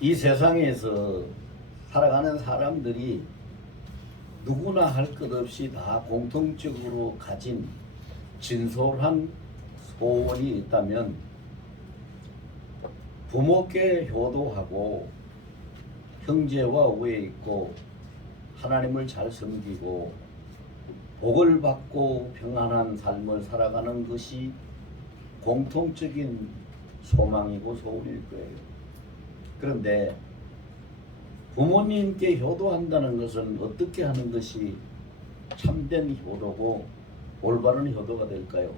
이 세상에서 살아가는 사람들이 누구나 할 것 없이 다 공통적으로 가진 진솔한 소원이 있다면 부모께 효도하고 형제와 우애 있고 하나님을 잘 섬기고 복을 받고 평안한 삶을 살아가는 것이 공통적인 소망이고 소원일 거예요. 그런데 부모님께 효도한다는 것은 어떻게 하는 것이 참된 효도고 올바른 효도가 될까요?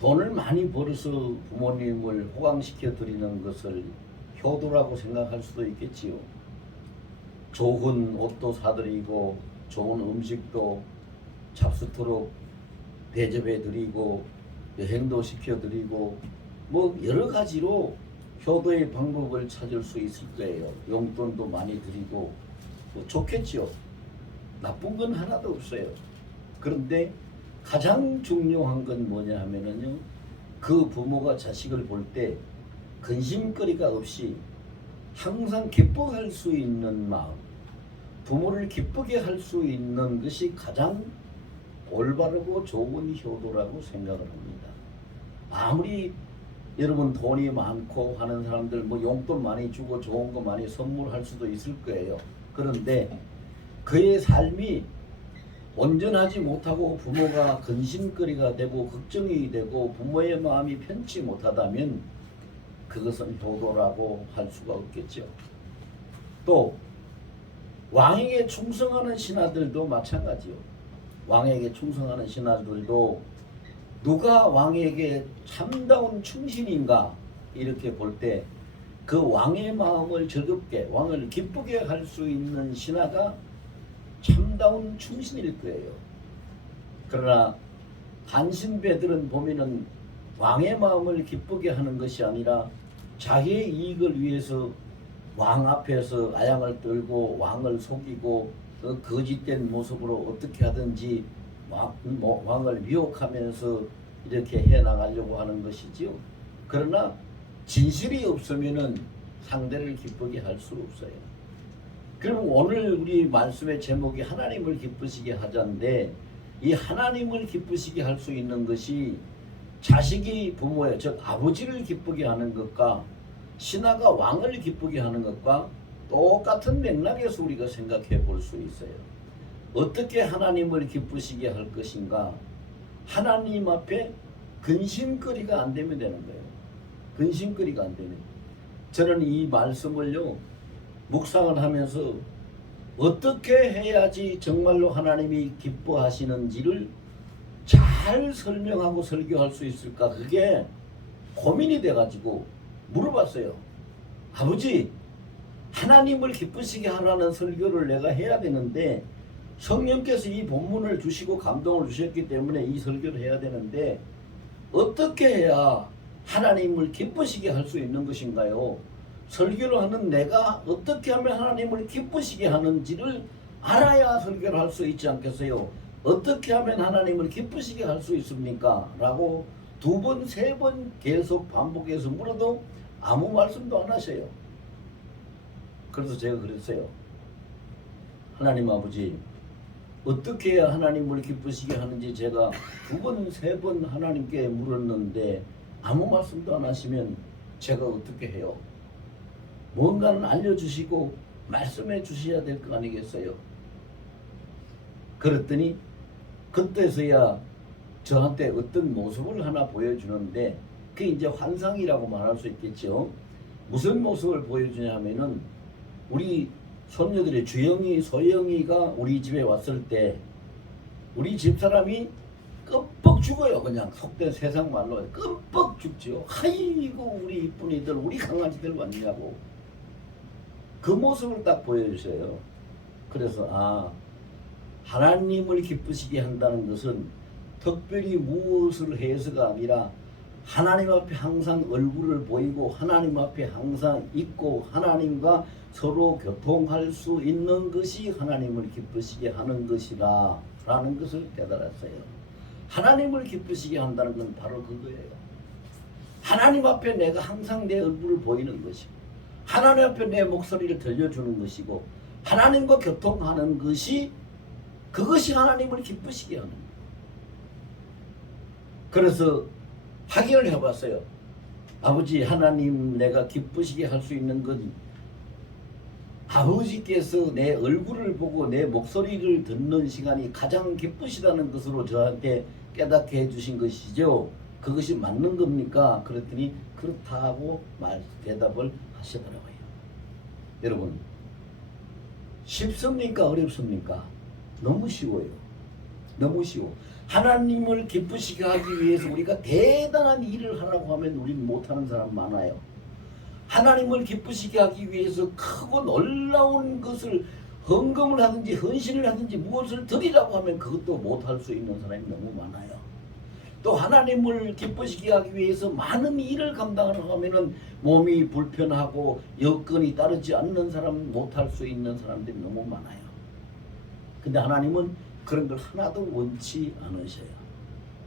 돈을 많이 벌어서 부모님을 호강시켜 드리는 것을 효도라고 생각할 수도 있겠지요. 좋은 옷도 사드리고 좋은 음식도 잡수토록 대접해 드리고 여행도 시켜 드리고 뭐 여러 가지로 효도의 방법을 찾을 수 있을 거예요. 용돈도 많이 드리고 뭐 좋겠죠. 나쁜 건 하나도 없어요. 그런데 가장 중요한 건 뭐냐 하면은요, 그 부모가 자식을 볼 때 근심거리가 없이 항상 기뻐할 수 있는 마음, 부모를 기쁘게 할 수 있는 것이 가장 올바르고 좋은 효도라고 생각을 합니다. 아무리 여러분 돈이 많고 하는 사람들 뭐 용돈 많이 주고 좋은 거 많이 선물할 수도 있을 거예요. 그런데 그의 삶이 온전하지 못하고 부모가 근심거리가 되고 걱정이 되고 부모의 마음이 편치 못하다면 그것은 효도라고 할 수가 없겠죠. 또 왕에게 충성하는 신하들도 마찬가지요. 왕에게 충성하는 신하들도 누가 왕에게 참다운 충신인가 이렇게 볼 때 그 왕의 마음을 즐겁게 왕을 기쁘게 할 수 있는 신하가 참다운 충신일 거예요. 그러나 간신배들은 보면은 왕의 마음을 기쁘게 하는 것이 아니라 자기의 이익을 위해서 왕 앞에서 아양을 떨고 왕을 속이고 거짓된 모습으로 어떻게 하든지 왕을 미혹하면서 이렇게 해나가려고 하는 것이지요. 그러나 진실이 없으면은 상대를 기쁘게 할 수 없어요. 그럼 오늘 우리 말씀의 제목이 하나님을 기쁘시게 하자인데, 이 하나님을 기쁘시게 할 수 있는 것이 자식이 부모의 즉 아버지를 기쁘게 하는 것과 신하가 왕을 기쁘게 하는 것과 똑같은 맥락에서 우리가 생각해 볼 수 있어요. 어떻게 하나님을 기쁘시게 할 것인가? 하나님 앞에 근심거리가 안 되면 되는 거예요. 근심거리가 안 되면. 저는 이 말씀을요, 묵상을 하면서 어떻게 해야지 정말로 하나님이 기뻐하시는지를 잘 설명하고 설교할 수 있을까? 그게 고민이 돼가지고 물어봤어요. 아버지, 하나님을 기쁘시게 하라는 설교를 내가 해야 되는데 성령께서 이 본문을 주시고 감동을 주셨기 때문에 이 설교를 해야 되는데 어떻게 해야 하나님을 기쁘시게 할 수 있는 것인가요? 설교를 하는 내가 어떻게 하면 하나님을 기쁘시게 하는지를 알아야 설교를 할 수 있지 않겠어요? 어떻게 하면 하나님을 기쁘시게 할 수 있습니까? 라고 2번, 3번 계속 반복해서 물어도 아무 말씀도 안 하셔요. 그래서 제가 그랬어요. 하나님 아버지, 어떻게 해야 하나님을 기쁘시게 하는지 제가 2번, 3번 하나님께 물었는데 아무 말씀도 안 하시면 제가 어떻게 해요? 뭔가는 알려주시고 말씀해 주셔야 될 거 아니겠어요? 그랬더니 그때서야 저한테 어떤 모습을 하나 보여주는데 그게 이제 환상이라고 말할 수 있겠죠. 무슨 모습을 보여주냐 하면은 우리 손녀들의 주영이, 소영이가 우리 집에 왔을 때 우리 집사람이 끔뻑 죽어요. 그냥 속된 세상 말로 끔뻑 죽죠. 아이고 우리 이쁜이들, 우리 강아지들 왔냐고. 그 모습을 딱 보여주세요. 그래서 하나님을 기쁘시게 한다는 것은 특별히 무엇을 해서가 아니라 하나님 앞에 항상 얼굴을 보이고 하나님 앞에 항상 있고 하나님과 서로 교통할 수 있는 것이 하나님을 기쁘시게 하는 것이라 라는 것을 깨달았어요. 하나님을 기쁘시게 한다는 건 바로 그거예요. 하나님 앞에 내가 항상 내 얼굴을 보이는 것이고 하나님 앞에 내 목소리를 들려주는 것이고 하나님과 교통하는 것이 그것이 하나님을 기쁘시게 하는 거예요. 그래서 확인을 해봤어요. 아버지 하나님 내가 기쁘시게 할 수 있는 건 아버지께서 내 얼굴을 보고 내 목소리를 듣는 시간이 가장 기쁘시다는 것으로 저한테 깨닫게 해주신 것이죠. 그것이 맞는 겁니까? 그랬더니 그렇다고 대답을 하시더라고요. 여러분 쉽습니까? 어렵습니까? 너무 쉬워요. 너무 쉬워. 하나님을 기쁘시게 하기 위해서 우리가 대단한 일을 하라고 하면 우리는 못하는 사람 많아요. 하나님을 기쁘시게 하기 위해서 크고 놀라운 것을 헌금을 하든지 헌신을 하든지 무엇을 드리라고 하면 그것도 못할 수 있는 사람이 너무 많아요. 또 하나님을 기쁘시게 하기 위해서 많은 일을 감당하려고 하면은 몸이 불편하고 여건이 따르지 않는 사람, 못할 수 있는 사람들이 너무 많아요. 근데 하나님은 그런 걸 하나도 원치 않으셔요.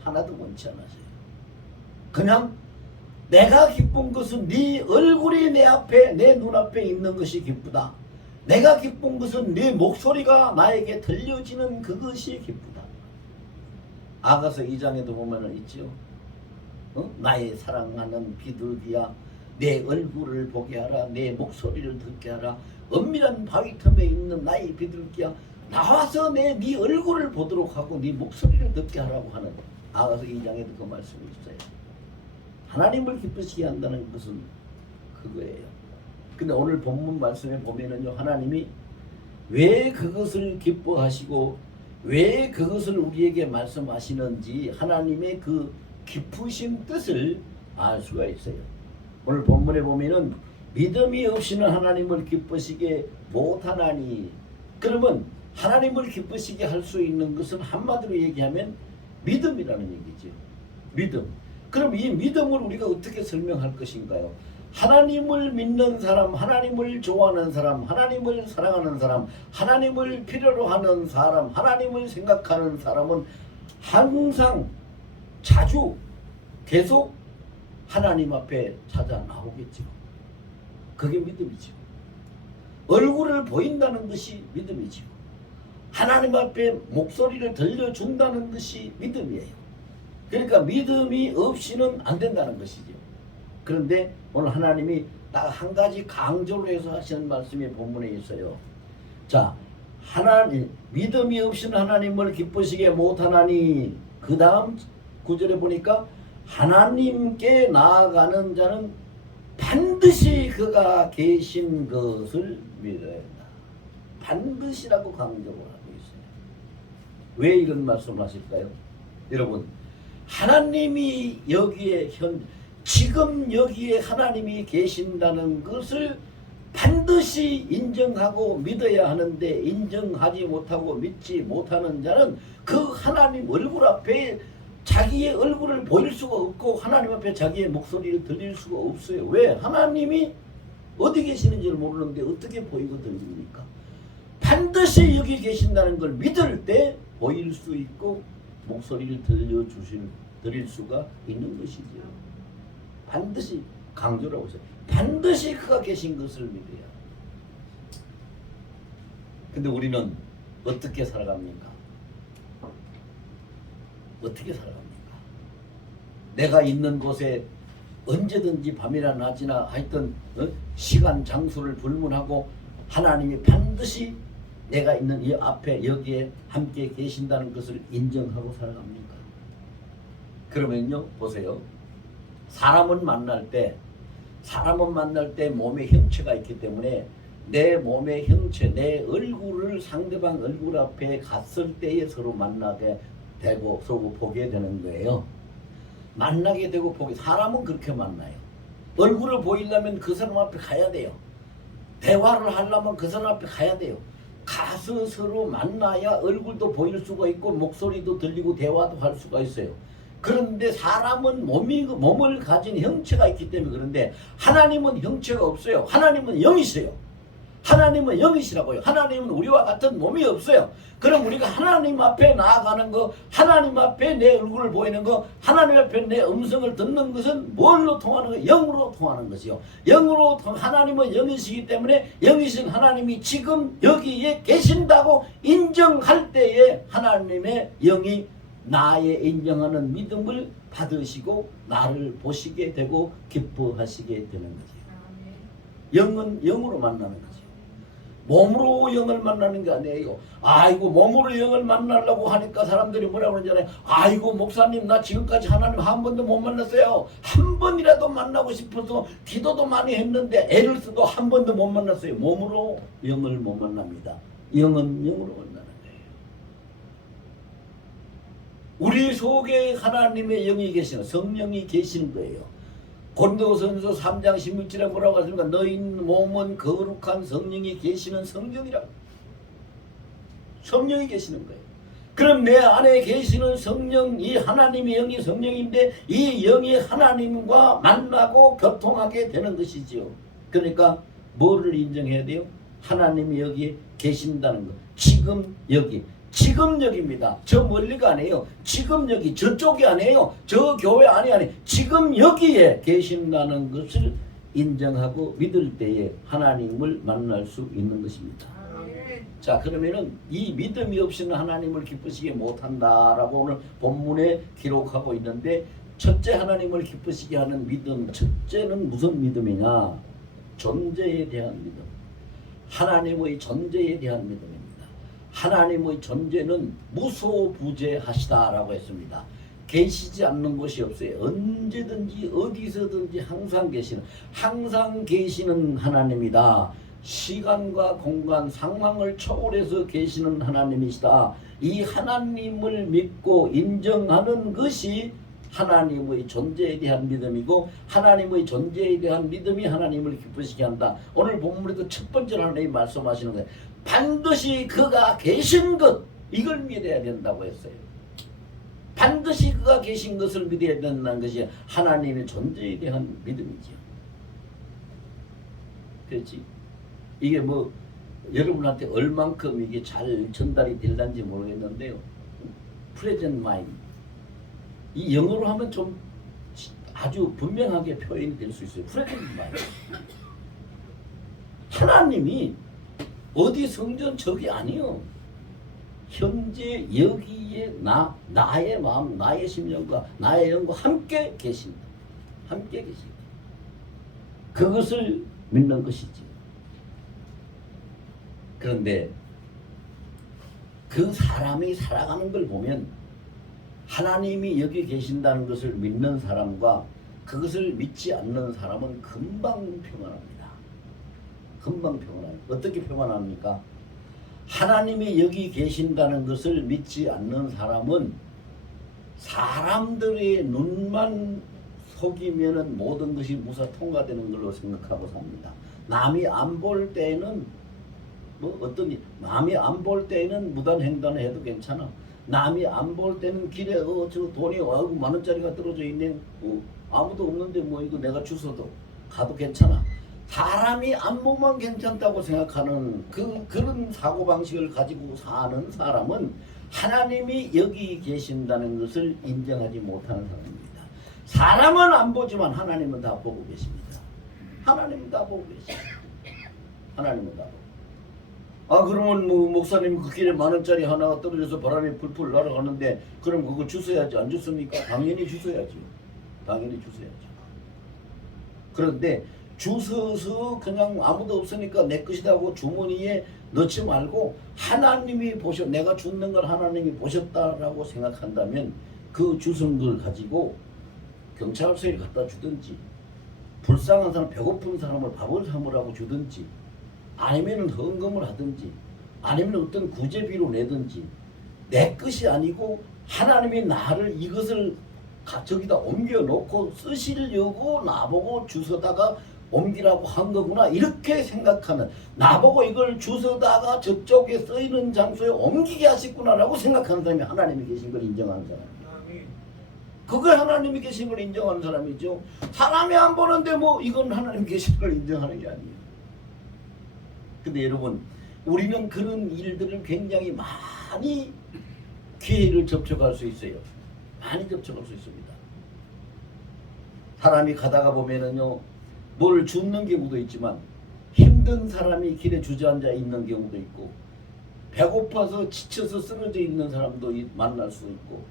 하나도 원치 않으셔요. 그냥 내가 기쁜 것은 네 얼굴이 내 앞에, 내 눈앞에 있는 것이 기쁘다. 내가 기쁜 것은 네 목소리가 나에게 들려지는 그것이 기쁘다. 아가서 2장에도 보면은 있죠. 나의 사랑하는 비둘기야, 내 얼굴을 보게 하라, 내 목소리를 듣게 하라. 은밀한 바위 틈에 있는 나의 비둘기야, 나와서 네 얼굴을 보도록 하고 네 목소리를 듣게 하라고 하는 아가서 2장에도 그 말씀이 있어요. 하나님을 기쁘시게 한다는 것은 그거예요. 근데 오늘 본문 말씀에 보면은요, 하나님이 왜 그것을 기뻐하시고 왜 그것을 우리에게 말씀하시는지 하나님의 그 깊으신 뜻을 알 수가 있어요. 오늘 본문에 보면은 믿음이 없이는 하나님을 기쁘시게 못하나니, 그러면 하나님을 기쁘시게 할 수 있는 것은 한마디로 얘기하면 믿음이라는 얘기죠. 믿음. 그럼 이 믿음을 우리가 어떻게 설명할 것인가요? 하나님을 믿는 사람, 하나님을 좋아하는 사람, 하나님을 사랑하는 사람, 하나님을 필요로 하는 사람, 하나님을 생각하는 사람은 항상 자주 계속 하나님 앞에 찾아 나오겠죠. 그게 믿음이죠. 얼굴을 보인다는 것이 믿음이죠. 하나님 앞에 목소리를 들려준다는 것이 믿음이에요. 그러니까 믿음이 없이는 안 된다는 것이죠. 그런데 오늘 하나님이 딱 한 가지 강조를 해서 하시는 말씀이 본문에 있어요. 자, 하나님 믿음이 없이는 하나님을 기쁘시게 못하나니, 그 다음 구절에 보니까 하나님께 나아가는 자는 반드시 그가 계신 것을 믿어야 한다. 반드시라고 강조를 하고 있어요. 왜 이런 말씀을 하실까요? 여러분, 하나님이 여기에 지금 여기에 하나님이 계신다는 것을 반드시 인정하고 믿어야 하는데, 인정하지 못하고 믿지 못하는 자는 그 하나님 얼굴 앞에 자기의 얼굴을 보일 수가 없고 하나님 앞에 자기의 목소리를 들릴 수가 없어요. 왜? 하나님이 어디 계시는지를 모르는데 어떻게 보이고 들립니까? 반드시 여기 계신다는 걸 믿을 때 보일 수 있고 목소리를 드릴 수가 있는 것이죠. 반드시 강조라고 했어요. 반드시 그가 계신 것을 믿어야. 근데 우리는 어떻게 살아갑니까? 어떻게 살아갑니까? 내가 있는 곳에 언제든지 밤이나 낮이나 하여튼 시간 장소를 불문하고 하나님이 반드시 내가 있는 이 앞에 여기에 함께 계신다는 것을 인정하고 살아갑니까? 그러면요, 보세요. 사람은 만날 때 몸에 형체가 있기 때문에 내 몸의 형체, 내 얼굴을 상대방 얼굴 앞에 갔을 때에 서로 만나게 되고 서로 보게 되는 거예요. 만나게 되고 보게. 사람은 그렇게 만나요. 얼굴을 보이려면 그 사람 앞에 가야 돼요. 대화를 하려면 그 사람 앞에 가야 돼요. 가서 서로 만나야 얼굴도 보일 수가 있고 목소리도 들리고 대화도 할 수가 있어요. 그런데 사람은 몸을 가진 형체가 있기 때문에 그런데 하나님은 형체가 없어요. 하나님은 영이세요. 하나님은 영이시라고요. 하나님은 우리와 같은 몸이 없어요. 그럼 우리가 하나님 앞에 나아가는 거, 하나님 앞에 내 얼굴을 보이는 거, 하나님 앞에 내 음성을 듣는 것은 뭘로 통하는 거예요? 영으로 통하는 것이요. 영으로 하나님은 영이시기 때문에 영이신 하나님이 지금 여기에 계신다고 인정할 때에 하나님의 영이 나의 인정하는 믿음을 받으시고 나를 보시게 되고 기뻐하시게 되는 거죠. 영은 영으로 만나는 거죠. 몸으로 영을 만나는 게 아니에요. 아이고 몸으로 영을 만나려고 하니까 사람들이 뭐라고 그러잖아요. 아이고 목사님 나 지금까지 하나님 한 번도 못 만났어요. 한 번이라도 만나고 싶어서 기도도 많이 했는데 애를 써도 한 번도 못 만났어요. 몸으로 영을 못 만납니다. 영은 영으로 만나는 거예요. 우리 속에 하나님의 영이 계시는 성령이 계시는 거예요. 고린도전서 3장 16절에 뭐라고 하십니까? 너희 몸은 거룩한 성령이 계시는 성전이라고. 성령이 계시는 거예요. 그럼 내 안에 계시는 성령, 이 하나님의 영이 성령인데 이 영이 하나님과 만나고 교통하게 되는 것이지요. 그러니까 뭐를 인정해야 돼요? 하나님이 여기에 계신다는 것. 지금 여기. 지금 여기입니다. 저 멀리가 아니에요. 지금 여기 저쪽이 아니에요. 저 교회 아니 지금 여기에 계신다는 것을 인정하고 믿을 때에 하나님을 만날 수 있는 것입니다. 자, 그러면은 이 믿음이 없이는 하나님을 기쁘시게 못한다라고 오늘 본문에 기록하고 있는데, 첫째 하나님을 기쁘시게 하는 믿음, 첫째는 무슨 믿음이냐? 존재에 대한 믿음. 하나님의 존재에 대한 믿음입니다. 하나님의 존재는 무소부재하시다라고 했습니다. 계시지 않는 곳이 없어요. 언제든지 어디서든지 항상 계시는 하나님이다. 시간과 공간, 상황을 초월해서 계시는 하나님이시다. 이 하나님을 믿고 인정하는 것이 하나님의 존재에 대한 믿음이고, 하나님의 존재에 대한 믿음이 하나님을 기쁘시게 한다. 오늘 본문에도 첫 번째로 하나님 말씀하시는 거예요. 반드시 그가 계신 것, 이걸 믿어야 된다고 했어요. 반드시 그가 계신 것을 믿어야 된다는 것이 하나님의 존재에 대한 믿음이죠. 그렇지? 이게 뭐 여러분한테 얼만큼 이게 잘 전달이 될는지 모르겠는데요. present mind. 이 영어로 하면 좀 아주 분명하게 표현이 될 수 있어요. present mind. 하나님이 어디 성전 저기 아니요. 현재 여기에 나의 마음, 나의 심령과 나의 영과 함께 계신다. 함께 계신다. 그것을 믿는 것이지. 그런데 그 사람이 살아가는 걸 보면 하나님이 여기 계신다는 것을 믿는 사람과 그것을 믿지 않는 사람은 금방 평안합니다. 금방 평안합니다. 어떻게 평안합니까? 하나님이 여기 계신다는 것을 믿지 않는 사람은 사람들의 눈만 속이면은 모든 것이 무사 통과되는 걸로 생각하고 삽니다. 남이 안 볼 때에는 남이 안 볼 때에는 무단횡단을 해도 괜찮아. 남이 안 볼 때는 길에 저 돈이 만 원짜리가 떨어져 있네. 아무도 없는데 뭐 이거 내가 주워도 가도 괜찮아. 사람이 안 보면 괜찮다고 생각하는 그런 사고방식을 가지고 사는 사람은 하나님이 여기 계신다는 것을 인정하지 못하는 사람입니다. 사람은 안 보지만 하나님은 다 보고 계십니다. 하나님은 다 보고 계십니다. 하나님은 다 보고. 그러면 뭐 목사님 그 길에 만 원짜리 하나가 떨어져서 바람이 풀풀 날아가는데 그럼 그거 주워야지. 안 줬습니까? 당연히 주워야지. 당연히 주워야지. 그런데 주워서 그냥 아무도 없으니까 내 것이다 하고 주머니에 넣지 말고 하나님이 내가 줍는 걸 하나님이 보셨다라고 생각한다면 그 주운 걸 가지고 경찰서에 갖다 주든지, 불쌍한 사람, 배고픈 사람을 밥을 사먹으라고 주든지, 아니면 헌금을 하든지, 아니면 어떤 구제비로 내든지, 내 것이 아니고 하나님이 나를 이것을 저기다 옮겨놓고 쓰시려고 나보고 주워다가 옮기라고 한 거구나, 이렇게 생각하는, 나보고 이걸 주워다가 저쪽에 쓰이는 장소에 옮기게 하셨구나라고 생각하는 사람이 하나님이 계신 걸 인정하는 사람이에요. 그걸 하나님이 계신 걸 인정하는 사람이죠. 사람이 안 보는데 뭐 이건 하나님 계신 걸 인정하는 게 아니에요. 근데 여러분, 우리는 그런 일들을 굉장히 많이 기회를 접촉할 수 있어요. 많이 접촉할 수 있습니다. 사람이 가다가 보면은요, 뭘 줍는 경우도 있지만 힘든 사람이 길에 주저앉아 있는 경우도 있고, 배고파서 지쳐서 쓰러져 있는 사람도 만날 수 있고,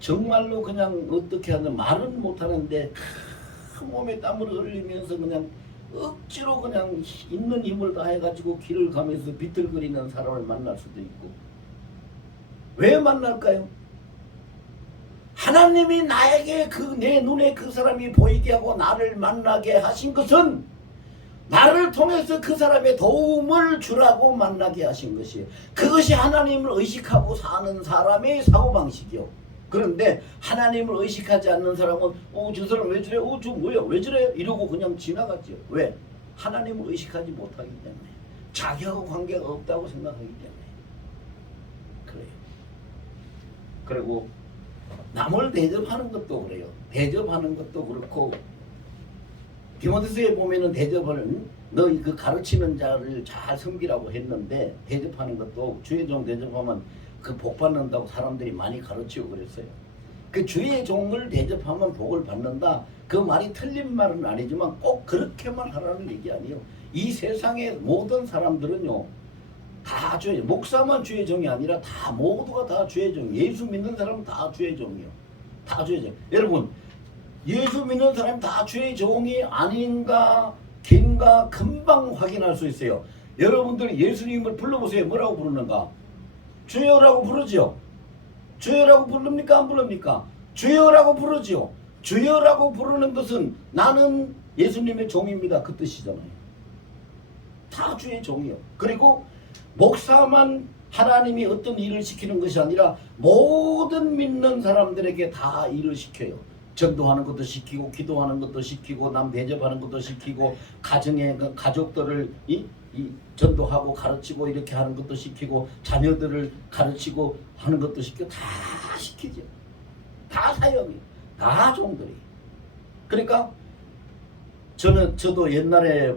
정말로 그냥 어떻게 하든 말은 못하는데 몸에 땀을 흘리면서 그냥 억지로 그냥 있는 힘을 다해가지고 길을 가면서 비틀거리는 사람을 만날 수도 있고. 왜 만날까요? 하나님이 나에게 내 눈에 그 사람이 보이게 하고 나를 만나게 하신 것은 나를 통해서 그 사람의 도움을 주라고 만나게 하신 것이에요. 그것이 하나님을 의식하고 사는 사람의 사고방식이요. 그런데 하나님을 의식하지 않는 사람은 저 사람 왜 저래? 저 뭐야? 왜 저래? 이러고 그냥 지나갔죠. 왜? 하나님을 의식하지 못하기 때문에. 자기하고 관계가 없다고 생각하기 때문에. 그래요. 그리고 남을 대접하는 것도 그래요. 대접하는 것도 그렇고, 디모데서에 보면은 대접을 너희 그 가르치는 자를 잘 섬기라고 했는데, 대접하는 것도 주의 종 대접하면 그 복 받는다고 사람들이 많이 가르치고 그랬어요. 그 주의 종을 대접하면 복을 받는다. 그 말이 틀린 말은 아니지만 꼭 그렇게만 하라는 얘기 아니에요. 이 세상의 모든 사람들은요, 다 주의, 목사만 주의 종이 아니라 다 모두가 다 주의 종. 예수 믿는 사람은 다 주의 종이요. 다 주의 종. 여러분, 예수 믿는 사람이 다 주의 종이 아닌가 긴가 금방 확인할 수 있어요. 여러분들이 예수님을 불러보세요. 뭐라고 부르는가? 주여라고 부르지요. 주여라고 부릅니까? 안 부릅니까? 주여라고 부르지요. 주여라고 부르는 것은 나는 예수님의 종입니다. 그 뜻이잖아요. 다 주의 종이요. 그리고 목사만 하나님이 어떤 일을 시키는 것이 아니라 모든 믿는 사람들에게 다 일을 시켜요. 전도하는 것도 시키고, 기도하는 것도 시키고, 남 대접하는 것도 시키고, 가정의 그 가족들을 전도하고 가르치고 이렇게 하는 것도 시키고, 자녀들을 가르치고 하는 것도 시키고, 다 시키죠. 다 사역이, 다 종들이. 그러니까 저도 옛날에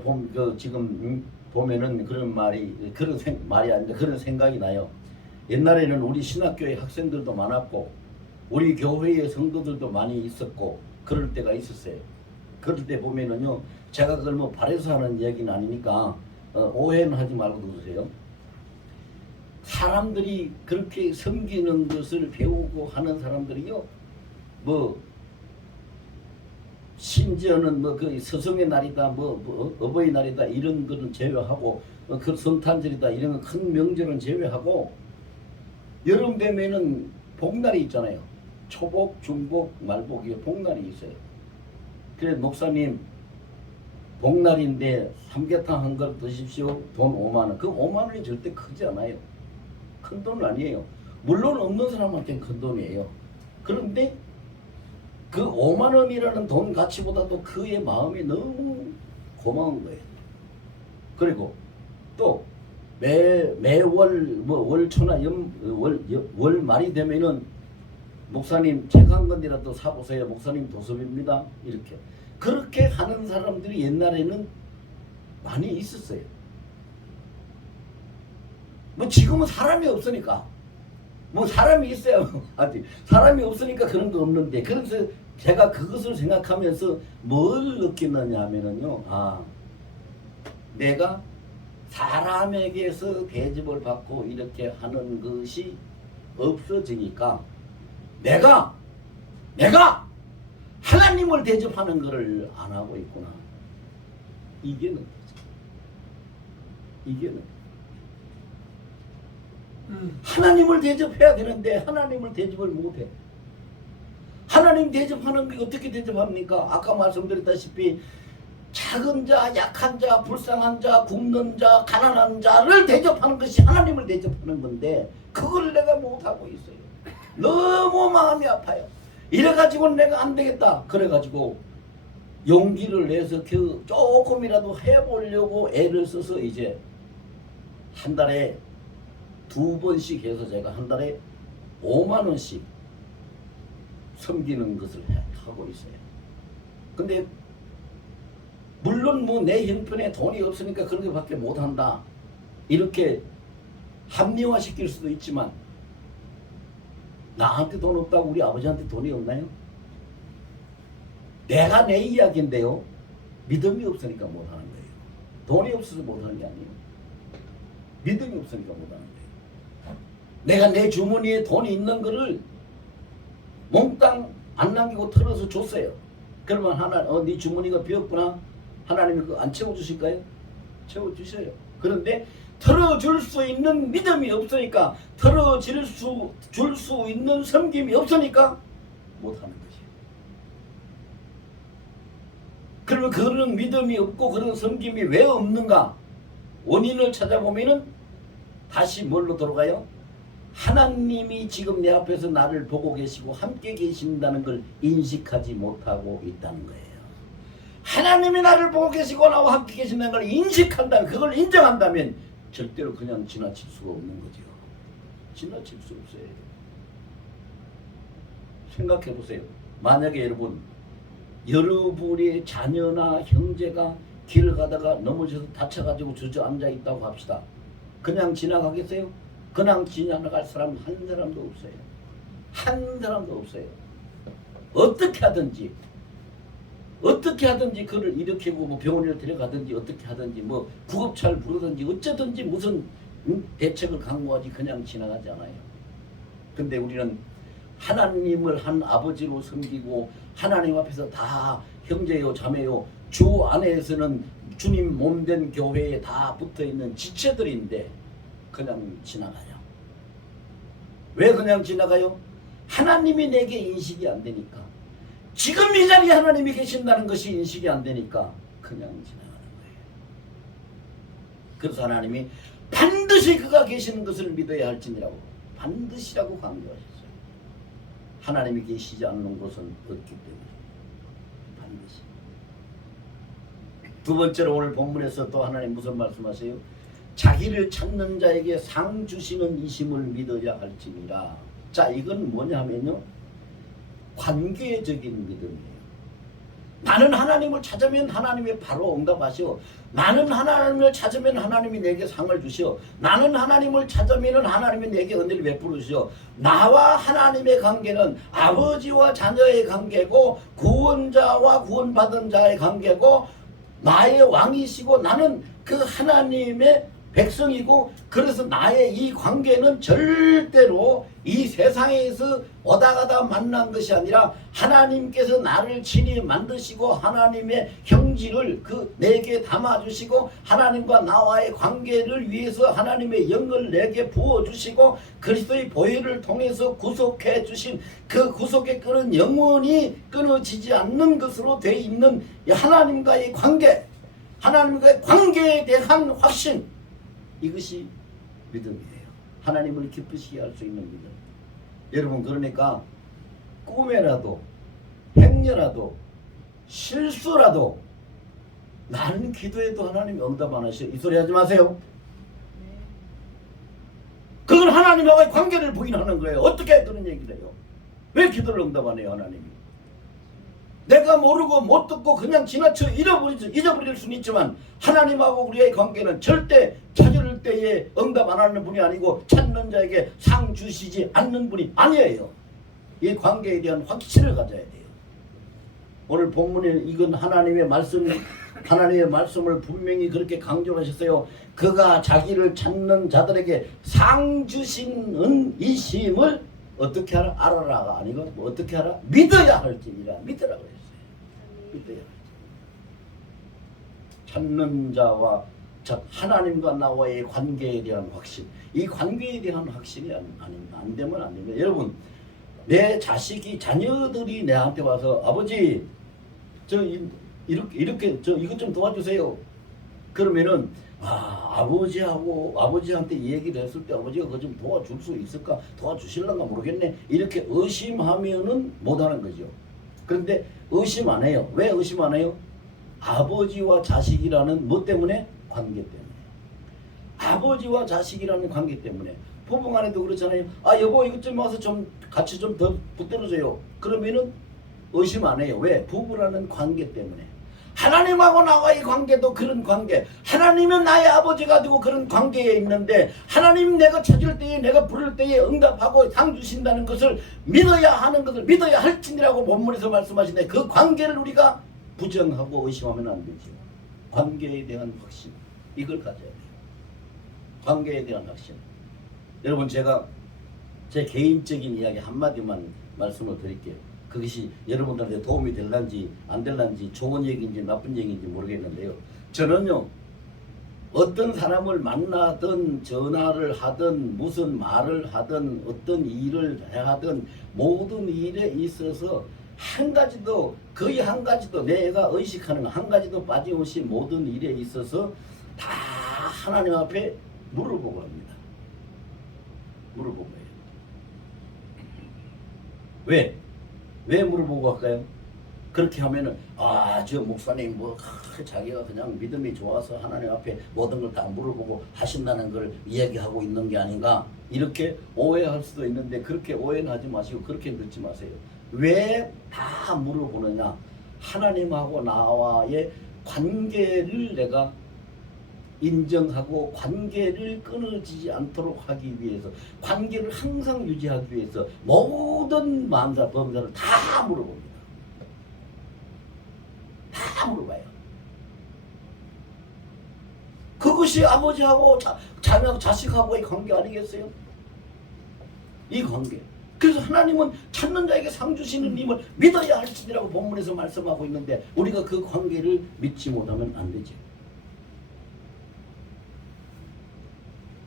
지금 보면은 그런 말이 말이 아닌데 그런 생각이 나요. 옛날에는 우리 신학교의 학생들도 많았고, 우리 교회의 성도들도 많이 있었고, 그럴 때가 있었어요. 그럴 때 보면은요, 제가 그걸 뭐 바래서 하는 이야기는 아니니까 오해는 하지 말고 들으세요. 사람들이 그렇게 섬기는 것을 배우고 하는 사람들이요, 뭐 심지어는 뭐 그 스승의 날이다, 뭐 어버이날이다 이런 거는 제외하고, 그 성탄절이다 이런 큰 명절은 제외하고, 여름 되면은 복날이 있잖아요. 초복, 중복, 말복, 이 복날이 있어요. 그래, 목사님 복날인데 삼계탕 한 그릇 드십시오. 돈 5만 원. 그 5만 원이 절대 크지 않아요. 큰 돈은 아니에요. 물론 없는 사람한테는 큰 돈이에요. 그런데 그 5만 원이라는 돈 가치보다도 그의 마음이 너무 고마운 거예요. 그리고 또 매월 뭐 월초나 월 말이 되면은 목사님 책 한 권이라도 사보세요. 목사님 도섭입니다. 이렇게. 그렇게 하는 사람들이 옛날에는 많이 있었어요. 뭐 지금은 사람이 없으니까. 뭐 사람이 있어요. 아직 사람이 없으니까 그런 거 없는데. 그래서 제가 그것을 생각하면서 뭘 느끼느냐 하면은요. 내가 사람에게서 대접을 받고 이렇게 하는 것이 없어지니까 내가 하나님을 대접하는 것을 안 하고 있구나. 이게 느껴져. 이게 느껴져. 하나님을 대접해야 되는데 하나님을 대접을 못해. 하나님 대접하는 게 어떻게 대접합니까? 아까 말씀드렸다시피 작은 자, 약한 자, 불쌍한 자, 굶는 자, 가난한 자를 대접하는 것이 하나님을 대접하는 건데 그걸 내가 못하고 있어요. 너무 마음이 아파요. 이래가지고 내가 안 되겠다. 그래가지고 용기를 내서 조금이라도 해보려고 애를 써서 이제 한 달에 2번씩 해서 제가 한 달에 5만 원씩 섬기는 것을 하고 있어요. 근데 물론 뭐 내 형편에 돈이 없으니까 그런 것밖에 못한다. 이렇게 합리화시킬 수도 있지만 나한테 돈 없다고 우리 아버지한테 돈이 없나요? 내가 내 이야기인데요. 믿음이 없으니까 못하는 거예요. 돈이 없어서 못하는 게 아니에요. 믿음이 없으니까 못하는 거예요. 내가 내 주머니에 돈이 있는 거를 몽땅 안 남기고 털어서 줬어요. 그러면 네 주머니가 비었구나. 하나님이 그거 안 채워주실까요? 채워주셔요. 그런데 털어줄 수 있는 믿음이 없으니까, 털어줄 수 있는 섬김이 없으니까 못하는 거지. 그러면 그런 믿음이 없고 그런 섬김이 왜 없는가? 원인을 찾아보면은 다시 뭘로 돌아가요? 하나님이 지금 내 앞에서 나를 보고 계시고 함께 계신다는 걸 인식하지 못하고 있다는 거예요. 하나님이 나를 보고 계시고 나와 함께 계신다는 걸 인식한다면, 그걸 인정한다면 절대로 그냥 지나칠 수가 없는 거죠. 지나칠 수 없어요. 생각해 보세요. 만약에 여러분의 자녀나 형제가 길을 가다가 넘어져서 다쳐가지고 주저앉아 있다고 합시다. 그냥 지나가겠어요? 그냥 지나갈 사람 한 사람도 없어요. 한 사람도 없어요. 어떻게 하든지 그를 일으키고 뭐 병원에 데려가든지 어떻게 하든지 뭐 구급차를 부르든지 어쩌든지 무슨 대책을 강구하지 그냥 지나가지 않아요. 근데 우리는 하나님을 한 아버지로 섬기고 하나님 앞에서 다 형제요 자매요 주 안에서는 주님 몸된 교회에 다 붙어있는 지체들인데 그냥 지나가요. 왜 그냥 지나가요? 하나님이 내게 인식이 안 되니까, 지금 이 자리에 하나님이 계신다는 것이 인식이 안 되니까 그냥 지나가는 거예요. 그래서 하나님이 반드시 그가 계시는 것을 믿어야 할지니라고 반드시라고 강조하셨어요. 하나님이 계시지 않는 것은 없기 때문에 반드시. 두 번째로 오늘 본문에서 또 하나님 무슨 말씀하세요? 자기를 찾는 자에게 상 주시는 이심을 믿어야 할지니라. 자, 이건 뭐냐면요, 관계적인 믿음이에요. 나는 하나님을 찾으면 하나님이 바로 응답하시오. 나는 하나님을 찾으면 하나님이 내게 상을 주시오. 나는 하나님을 찾으면 하나님이 내게 은혜를 베풀어 주시오. 나와 하나님의 관계는 아버지와 자녀의 관계고 구원자와 구원받은 자의 관계고 나의 왕이시고 나는 그 하나님의 백성이고, 그래서 나의 이 관계는 절대로 이 세상에서 오다가다 만난 것이 아니라 하나님께서 나를 친히 만드시고 하나님의 형질을 내게 담아주시고 하나님과 나와의 관계를 위해서 하나님의 영을 내게 부어주시고 그리스도의 보혈을 통해서 구속해 주신 그 구속의 끈은 영원히 끊어지지 않는 것으로 되어 있는 하나님과의 관계, 하나님과의 관계에 대한 확신, 이것이 믿음이에요. 하나님을 기쁘시게 할 수 있는 믿음. 여러분, 그러니까 꿈에라도 행여라도 실수라도 나는 기도해도 하나님이 응답 안 하셔, 이 소리 하지 마세요. 그건 하나님과의 관계를 부인하는 거예요. 어떻게 그런 얘기를 해요? 왜 기도를 응답 안 해요, 하나님이? 내가 모르고 못 듣고 그냥 지나쳐 잊어버릴 수는 있지만 하나님하고 우리의 관계는 절대 찾을 때에 응답 안 하는 분이 아니고 찾는 자에게 상 주시지 않는 분이 아니에요. 이 관계에 대한 확신을 가져야 돼요. 오늘 본문에 이건 하나님의 말씀을 분명히 그렇게 강조하셨어요. 그가 자기를 찾는 자들에게 상 주시는 이심을 어떻게 알아라가 아니고 뭐 어떻게 알아? 믿어야 할지니라. 믿으라고 했어요. 믿어야 할지. 찾는 자와 하나님과 나와의 관계에 대한 확신. 이 관계에 대한 확신이 안 되면 안 됩니다. 여러분, 내 자녀들이 내한테 와서 아버지 이렇게 이것 좀 도와주세요. 그러면은 아버지한테 이 얘기를 했을 때 아버지가 그거 좀 도와줄 수 있을까? 도와주실런가 모르겠네. 이렇게 의심하면은 못하는 거죠. 그런데 의심 안 해요. 왜 의심 안 해요? 아버지와 자식이라는 뭐 때문에? 관계 때문에. 아버지와 자식이라는 관계 때문에. 부부간에도 그렇잖아요. 여보 이것 좀 와서 좀 같이 좀 더 붙들어줘요. 그러면은 의심 안 해요. 왜? 부부라는 관계 때문에. 하나님하고 나와의 관계도 그런 관계. 하나님은 나의 아버지가 되고 그런 관계에 있는데 하나님 내가 찾을 때에 내가 부를 때에 응답하고 상 주신다는 것을 믿어야 하는 것을 믿어야 할지니라고 본문에서 말씀하시는데 그 관계를 우리가 부정하고 의심하면 안 되죠. 관계에 대한 확신 이걸 가져야 돼요. 관계에 대한 확신. 여러분 제가 제 개인적인 이야기 한마디만 말씀을 드릴게요. 그것이 여러분들한테 도움이 될란지 안 될란지 좋은 얘기인지 나쁜 얘기인지 모르겠는데요. 저는요 어떤 사람을 만나든 전화를 하든 무슨 말을 하든 어떤 일을 하든 모든 일에 있어서 한 가지도 거의 한 가지도 내가 의식하는 한 가지도 빠짐없이 모든 일에 있어서 다 하나님 앞에 물어보고 합니다. 물어보고 해요. 왜 물어보고 할까요? 그렇게 하면은 저 목사님 자기가 그냥 믿음이 좋아서 하나님 앞에 모든 걸 다 물어보고 하신다는 걸 이야기하고 있는 게 아닌가 이렇게 오해할 수도 있는데 그렇게 오해는 하지 마시고 그렇게 듣지 마세요. 왜 다 물어보느냐? 하나님하고 나와의 관계를 내가 인정하고 관계를 끊어지지 않도록 하기 위해서 관계를 항상 유지하기 위해서 모든 만사 범사를 다 물어봅니다. 다 물어봐요. 그것이 아버지하고 자녀 자식하고의 관계 아니겠어요? 이 관계. 그래서 하나님은 찾는 자에게 상 주시는 님을 믿어야 할지니라고 본문에서 말씀하고 있는데 우리가 그 관계를 믿지 못하면 안 되죠.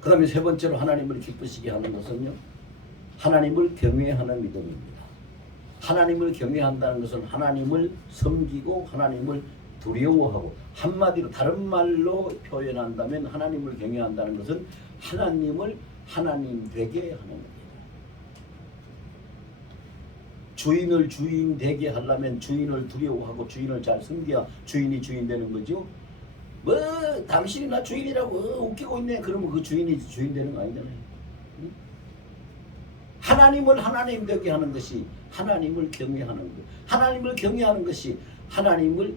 그 다음에 세 번째로 하나님을 기쁘시게 하는 것은요 하나님을 경외하는 믿음입니다. 하나님을 경외한다는 것은 하나님을 섬기고 하나님을 두려워하고 한마디로 다른 말로 표현한다면 하나님을 경외한다는 것은 하나님을 하나님 되게 하는 겁니다. 주인을 주인 되게 하려면 주인을 두려워하고 주인을 잘 섬겨야 주인이 주인 되는 거죠. 당신이 나 주인이라고 웃기고 있네. 그러면 그 주인이 주인 되는 거 아니잖아요. 응? 하나님을 하나님 되게 하는 것이 하나님을 경외하는 것. 하나님을 경외하는 것이 하나님을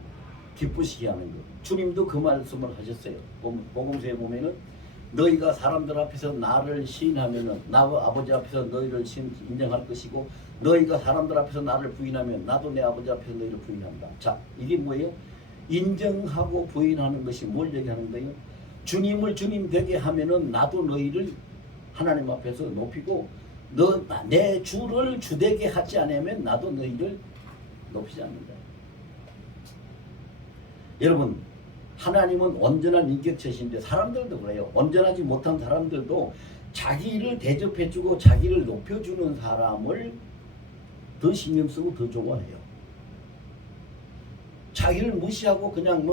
기쁘시게 하는 것. 주님도 그 말씀을 하셨어요. 복음서에 보면은 너희가 사람들 앞에서 나를 시인하면은 나와 아버지 앞에서 너희를 인정할 것이고 너희가 사람들 앞에서 나를 부인하면 나도 내 아버지 앞에서 너희를 부인한다. 자, 이게 뭐예요? 인정하고 부인하는 것이 뭘 얘기하는 거예요? 주님을 주님 되게 하면은 나도 너희를 하나님 앞에서 높이고 내 주를 주되게 하지 않으면 나도 너희를 높이지 않는다. 여러분 하나님은 온전한 인격체신데 사람들도 그래요. 온전하지 못한 사람들도 자기를 대접해주고 자기를 높여주는 사람을 더 신경 쓰고 더 좋아해요. 자기를 무시하고 그냥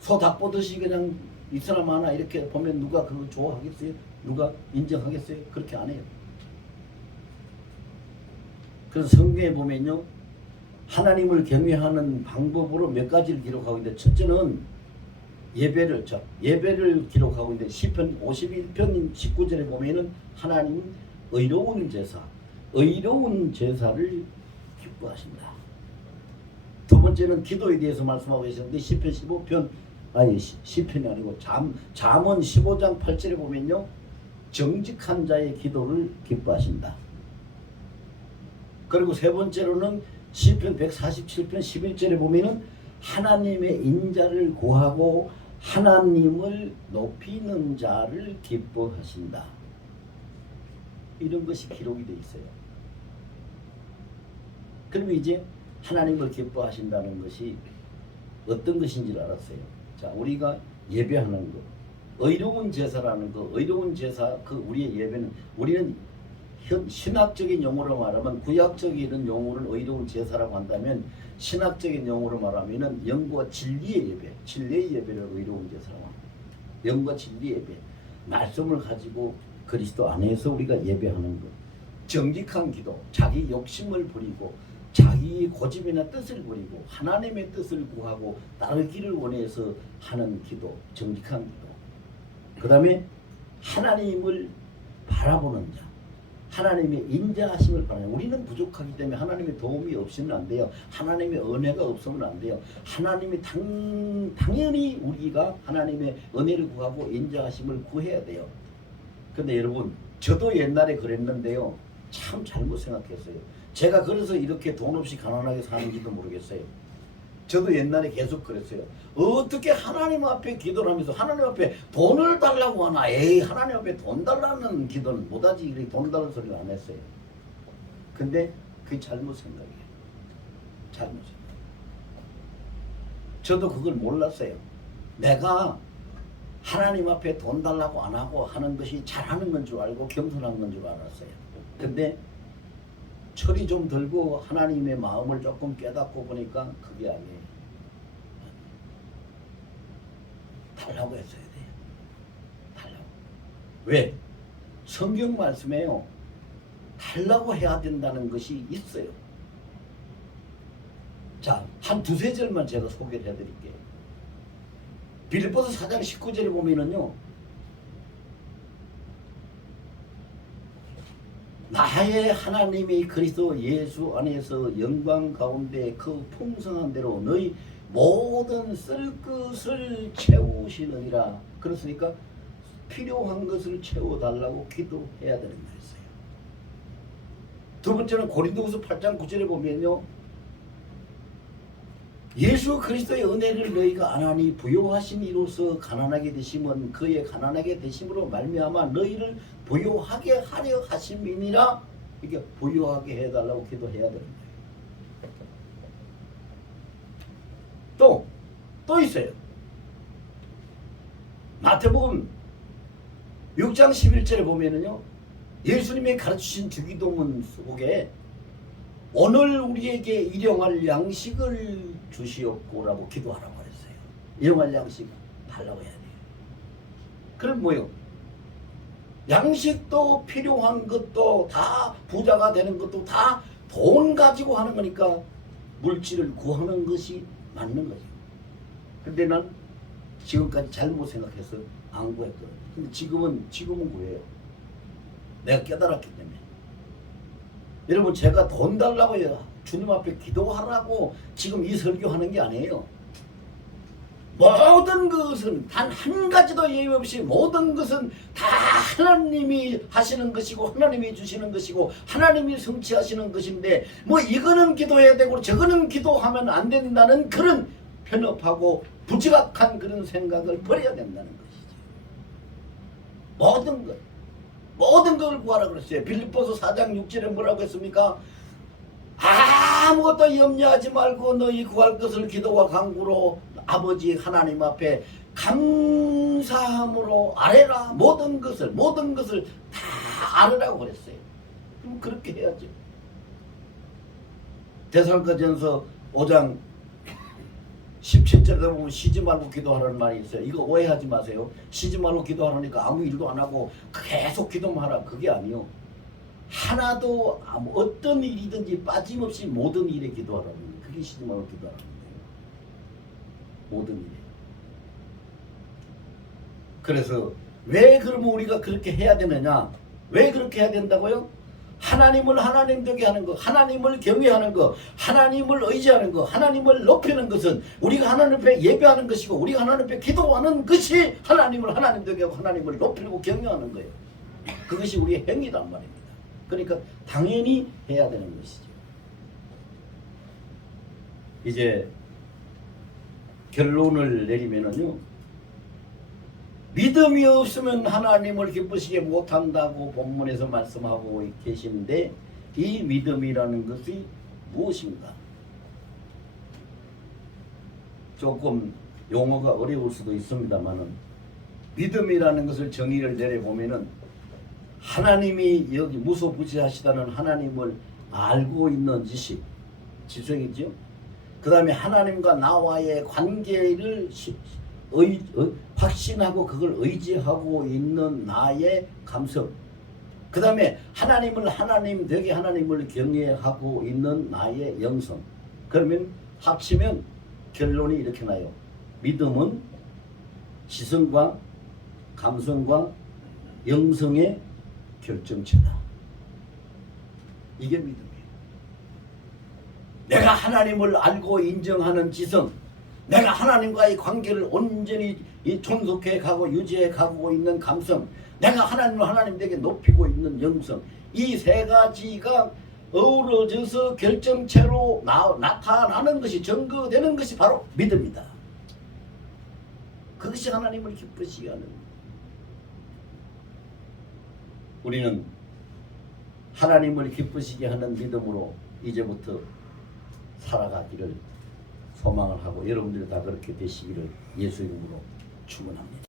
소 닭 보듯이 그냥 이 사람 하나 이렇게 보면 누가 그거 좋아하겠어요? 누가 인정하겠어요? 그렇게 안 해요. 그래서 성경에 보면요 하나님을 경외하는 방법으로 몇 가지를 기록하고 있는데 첫째는 예배를 기록하고 있는데 시편 51편 19절에 보면은 하나님은 의로운 제사를 기뻐하신다. 두 번째는 기도에 대해서 말씀하고 계시는데 시편 15편 시편이 아니고 잠언 15장 8절에 보면요 정직한 자의 기도를 기뻐하신다. 그리고 세 번째로는 시편 147편 11절에 보면은 하나님의 인자를 구하고 하나님을 높이는 자를 기뻐하신다. 이런 것이 기록이 되어 있어요. 그리고 이제 하나님을 기뻐하신다는 것이 어떤 것인지를 알았어요. 자, 우리가 예배하는 것, 의로운 제사라는 것, 의로운 제사 우리의 예배는 우리는 신학적인 용어로 말하면 구약적인 용어를 의로운 제사라고 한다면 신학적인 용어로 말하면은 영과 진리의 예배, 진리의 예배를 의로운 제사라고 합니다. 영과 진리 예배, 말씀을 가지고 그리스도 안에서 우리가 예배하는 것, 정직한 기도, 자기 욕심을 버리고 자기 고집이나 뜻을 버리고 하나님의 뜻을 구하고 따르기를 원해서 하는 기도, 정직한 기도. 그 다음에 하나님을 바라보는 자, 하나님의 인자하심을 바라요. 우리는 부족하기 때문에 하나님의 도움이 없으면 안 돼요. 하나님의 은혜가 없으면 안 돼요. 하나님이 당연히 우리가 하나님의 은혜를 구하고 인자하심을 구해야 돼요. 근데 여러분, 저도 옛날에 그랬는데요. 참 잘못 생각했어요. 제가 그래서 이렇게 돈 없이 가난하게 사는지도 모르겠어요. 저도 옛날에 계속 그랬어요. 어떻게 하나님 앞에 기도를 하면서 하나님 앞에 돈을 달라고 하나. 에이, 하나님 앞에 돈 달라는 기도는 못하지. 이렇게 돈 달라는 소리를 안 했어요. 근데 그게 잘못 생각이에요. 잘못 생각. 저도 그걸 몰랐어요. 내가 하나님 앞에 돈 달라고 안 하고 하는 것이 잘하는 건 줄 알고 겸손한 건 줄 알았어요. 근데 철이 좀 들고 하나님의 마음을 조금 깨닫고 보니까 그게 아니에요. 달라고 했어야 돼요. 달라고. 왜? 성경 말씀에요. 달라고 해야 된다는 것이 있어요. 자, 한 두세 절만 제가 소개를 해드릴게요. 빌립보서 4장 19절에 보면은요. 나의 하나님이 그리스도 예수 안에서 영광 가운데 그 풍성한 대로 너희 모든 쓸 것을 채우시느니라. 그렇으니까 필요한 것을 채워달라고 기도해야 되는 거였어요. 두 번째는 고린도후서 8장 9절에 보면요. 예수 그리스도의 은혜를 너희가 안 하니 부요하신 이로서 가난하게 되심은 그의 가난하게 되심으로 말미암아 너희를 부요하게 하려 하심이니라. 이게 부요하게 해달라고 기도해야 되는 거예요. 또 있어요. 마태복음 6장 11절에 보면은요. 예수님이 가르치신 주기도문 속에 오늘 우리에게 일용할 양식을 주시옵고라고 기도하라고 그랬어요. 일용할 양식 달라고 해야 돼요. 그럼 뭐요? 양식도 필요한 것도 다 부자가 되는 것도 다 돈 가지고 하는 거니까 물질을 구하는 것이 맞는 거죠. 근데 난 지금까지 잘못 생각해서 안 구했거든요. 근데 지금은 구해요. 내가 깨달았기 때문에. 여러분, 제가 돈 달라고 해요. 주님 앞에 기도하라고 지금 이 설교하는 게 아니에요. 모든 것은 단 한 가지도 예외 없이 모든 것은 다 하나님이 하시는 것이고 하나님이 주시는 것이고 하나님이 성취하시는 것인데 뭐 이거는 기도해야 되고 저거는 기도하면 안 된다는 그런 편협하고 부지각한 그런 생각을 버려야 된다는 것이죠. 모든 걸 구하라 그랬어요. 빌립보서 4장 6절에 뭐라고 했습니까? 아무것도 염려하지 말고 너희 구할 것을 기도와 간구로 아버지 하나님 앞에 감사함으로 아뢰라. 모든 것을 다 아뢰라고 그랬어요. 그럼 그렇게 해야죠. 데살로니가전서 5장 17절에 보면 쉬지 말고 기도하라는 말이 있어요. 이거 오해하지 마세요. 쉬지 말고 기도하라니까 아무 일도 안 하고 계속 기도만 하라. 그게 아니요. 하나도 어떤 일이든지 빠짐없이 모든 일에 기도하라는 거예요. 그게 쉬지 말고 기도하라는 거예요. 모든 일에. 그래서 왜 그러면 우리가 그렇게 해야 되느냐? 왜 그렇게 해야 된다고요? 하나님을 하나님 되게 하는 것, 하나님을 경외하는 것, 하나님을 의지하는 것, 하나님을 높이는 것은 우리가 하나님 앞에 예배하는 것이고 우리가 하나님 앞에 기도하는 것이 하나님을 하나님 되게 하고 하나님을 높이고 경외하는 거예요. 그것이 우리의 행위란 말입니다. 그러니까 당연히 해야 되는 것이죠. 이제 결론을 내리면은요. 믿음이 없으면 하나님을 기쁘시게 못한다고 본문에서 말씀하고 계신데 이 믿음이라는 것이 무엇인가? 조금 용어가 어려울 수도 있습니다만은 믿음이라는 것을 정의를 내려보면은 하나님이 여기 무소부지하시다는 하나님을 알고 있는 지성이죠. 그 다음에 하나님과 나와의 관계를 확신하고 그걸 의지하고 있는 나의 감성. 그 다음에 하나님을 하나님 되게 하나님을 경외하고 있는 나의 영성. 그러면 합치면 결론이 이렇게 나요. 믿음은 지성과 감성과 영성의 결정체다. 이게 믿음이에요. 내가 하나님을 알고 인정하는 지성, 내가 하나님과의 관계를 온전히 존속해 가고 유지해 가고 있는 감성, 내가 하나님에게 높이고 있는 영성, 이 세 가지가 어우러져서 결정체로 나타나는 것이 증거되는 것이 바로 믿음이다. 그것이 하나님을 기쁘시게 하는. 우리는 하나님을 기쁘시게 하는 믿음으로 이제부터 살아가기를 소망을 하고 여러분들이 다 그렇게 되시기를 예수 이름으로 축원합니다.